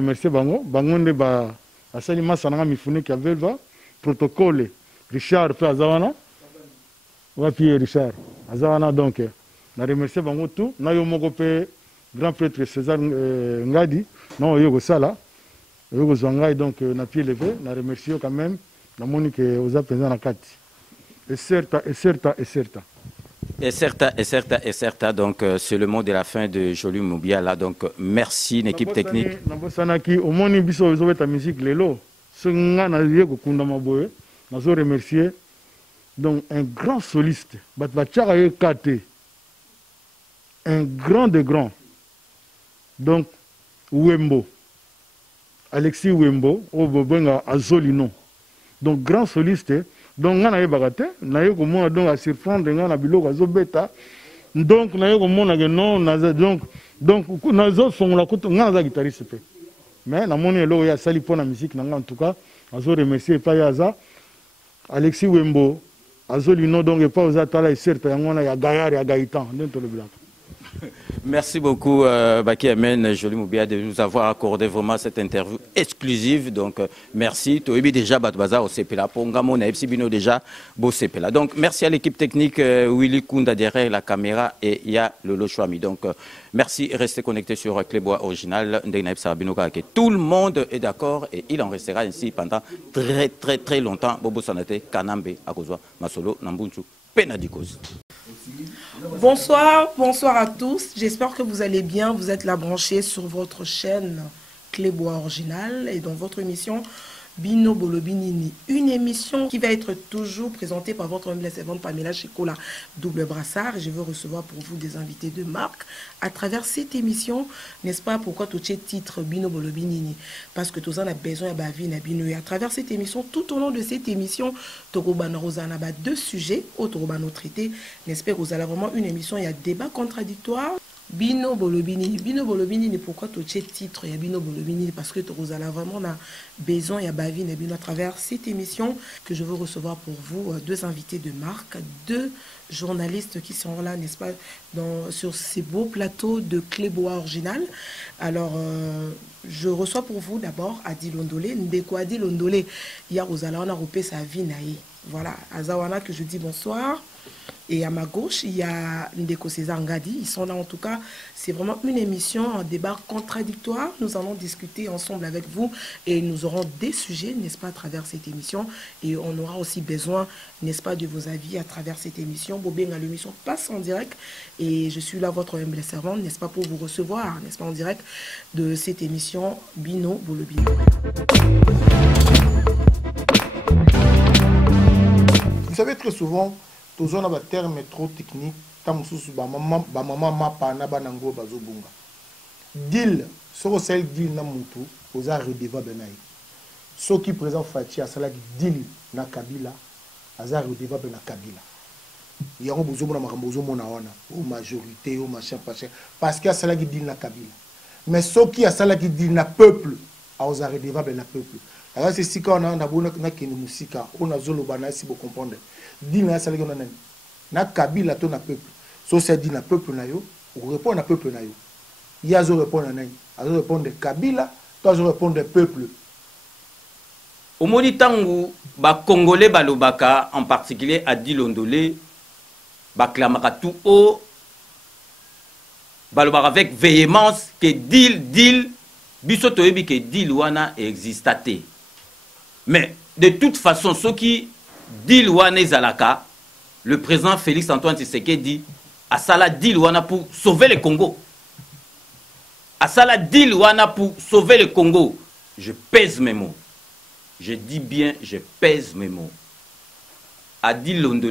Merci bango nde ba asali masana mifune qui avait va protocole Richard fait azawana va pied Richard azawana donc na remercier bango tout na yo moko pe grand prêtre César Ngadi non yo ko sala yo ko zanga donc na pied levé na remercier quand même na monique aux appenza na kati et certa. Et certes, donc c'est le mot de la fin de Jolie Moubiala. Donc merci l'équipe technique. Nabosanaki au moni biso ezobeta musique lelo senga na yeko kunda maboye nazo remercier donc un grand soliste batchaka kate un grand de grand donc Wembo Alexis Wembo au bobenga azolino donc grand soliste donc nga na yebaka te na ye komona donc a surprendre nga na biloko azobeta donc na ye komona ke non naza donc nazo songola kutu nga naza guitariste pe mais na moni eloko ya sali pona musique na nga en tout cas azo remercier pa yaza Alexis Wembo azolino donc e pa oza tala e certes yango na ya Gaillard ya Gaëtan ndento le bilaka. Merci beaucoup, Baki Amen, Jolie Moubia, de nous avoir accordé vraiment cette interview exclusive. Donc, merci. Tu as déjà Batbaza au CPLA. Pongamo, Naepsibino déjà, beau CPLA. Donc, merci à l'équipe technique, Willy Kunda derrière la caméra et il y a Lolo Chouami. Donc, merci. Restez connectés sur Clébois Original. Tout le monde est d'accord et il en restera ainsi pendant très longtemps. Bobo Sanate, Kanambe, Akozwa, Masolo, Nambunchu, Penadikos. Bonsoir à tous. J'espère que vous allez bien. Vous êtes là branchés sur votre chaîne Clébois Original et dans votre émission Bino Bolobinini. Une émission qui va être toujours présentée par votre humble servante Pamela Chikola, double brassard. Et je veux recevoir pour vous des invités de marque à travers cette émission. N'est-ce pas pourquoi tout ce titre Bino Bolobinini? Parce que tout ça a besoin de vie na bino. Et à travers cette émission, tout au long de cette émission, Togobana Rosana a deux sujets, Togobano traité. N'est-ce pas que vous allez vraiment une émission, il y a débat contradictoire. Bino Bolobinini, pourquoi tout ce titre il y a Bino Bolobinini? Parce que vous allez vraiment besoin, il y a Bavi Nabino à travers cette émission que je veux recevoir pour vous deux invités de marque, deux journalistes qui sont là, n'est-ce pas, sur ces beaux plateaux de Clébois Original. Alors, je reçois pour vous d'abord Adi Londolé. Ndeko Adi Londolé, il y a Rosalana Roupé sa vie naïe. Voilà, à Zawana que je dis bonsoir. Et à ma gauche, il y a Ndeko César Ngadi. Ils sont là en tout cas. C'est vraiment une émission, un débat contradictoire. Nous allons discuter ensemble avec vous et nous aurons des sujets, n'est-ce pas, à travers cette émission. Et on aura aussi besoin, n'est-ce pas, de vos avis à travers cette émission. Bobénga, l'émission passe en direct et je suis là, votre humble servante, n'est-ce pas, pour vous recevoir, n'est-ce pas, en direct de cette émission Bino Bolobino. Vous savez, très souvent, tous on a des termes trop techniques. Maman mapana banango bazobunga. Deal, sur celle deal na mutu, aux arts redevable naï. Ceux qui présentent Fati à cela deal na Kabila, azar redevable na Kabila. Il y a un besoin de makambozo monawana, ou majorité, ou machin, machin, parce qu'il y a cela qui deal na Kabila. Mais ceux qui a cela qui deal na peuple, aux arts redevable na peuple. Alors c'est si quand on a bonne na kini musika, on a zolo bana si vous comprenez. Deal na cela qui on a na Kabila to na peuple. So c'est dit na peuple na yo, ou répond na peuple na yo. Yazo répond na nai, azo répond de Kabila, toi je réponds de peuple. Au monitangu ba congolais balobaka en particulier Adi Londolé ba clamera tout haut balobaka avec véhémence que deal biso toyebi que deal wana existate. Mais de toute façon ceux qui deal wana ezalaka, le président Félix Antoine Tshisekedi a sala deal wana pour sauver le Congo. A sala deal wana pour sauver le Congo. Je pèse mes mots. Je dis bien, je pèse mes mots. Adi Londolé.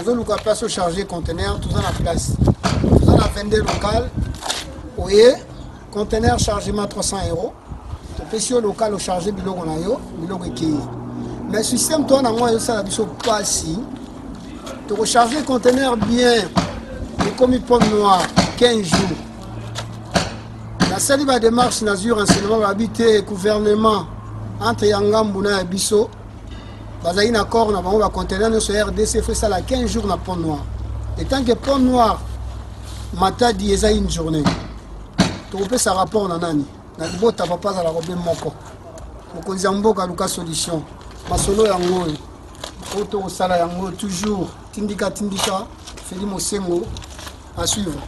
Nous avons une place au charger conteneur, tout ça en place. Tout ça en 22 local. Oui, conteneur chargement 300 €. Tu peux sur le local au charger bilogo na yo, bilogo qui. Mais le système toi na moi ça la pas si. Tu recharger conteneur bien. Et comme il pomme noir 15 jours. La seule démarche Nazur enseignement habité gouvernement entre Yangambuna et Bisso. Bazaï na accord na bango ba conteneur sur RDC fait ça la 15 jours na pont noir. Et tant que pont noir mata di eza une journée. Tu peux ça rapport na nani. Na bota papa za la robe moko. Mokonzi mboka luka solution. Masolo yango. Auto sala yango toujours tindika Feli Mosengo à suivre.